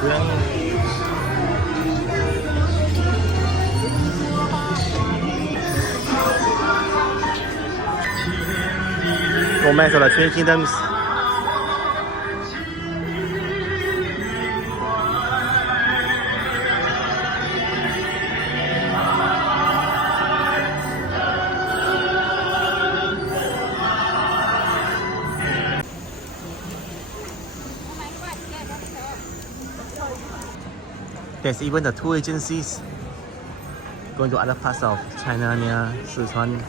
kurang. Romance of the Three Kingdoms. There's even the tour agencies going to other parts of China near Sichuan.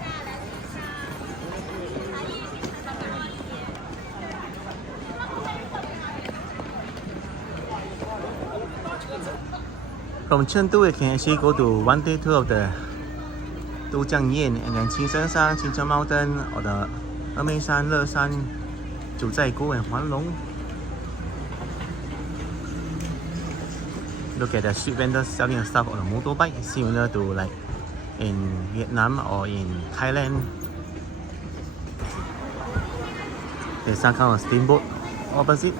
From Chengdu, you can actually go to one-day tour of the Doujiang and then Qingshan Qingshan Mountain, or the Ermeishan, Leshan, Jiuzaigu and Huanglong. Look at the street vendors selling stuff on a motorbike, similar to like in Vietnam or in Thailand. There's some kind of steamboat opposite.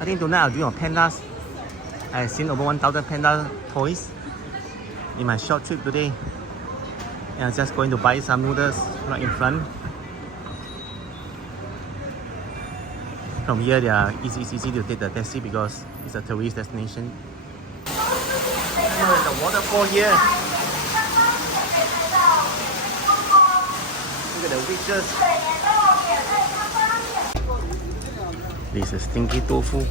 I think tonight I'll do on pandas. I've seen over 1,000 panda toys in my short trip today. And I'm just going to buy some noodles right in front. From here, it's easy to take the taxi because it's a tourist destination. There's a waterfall here. Look at the witches. This is stinky tofu.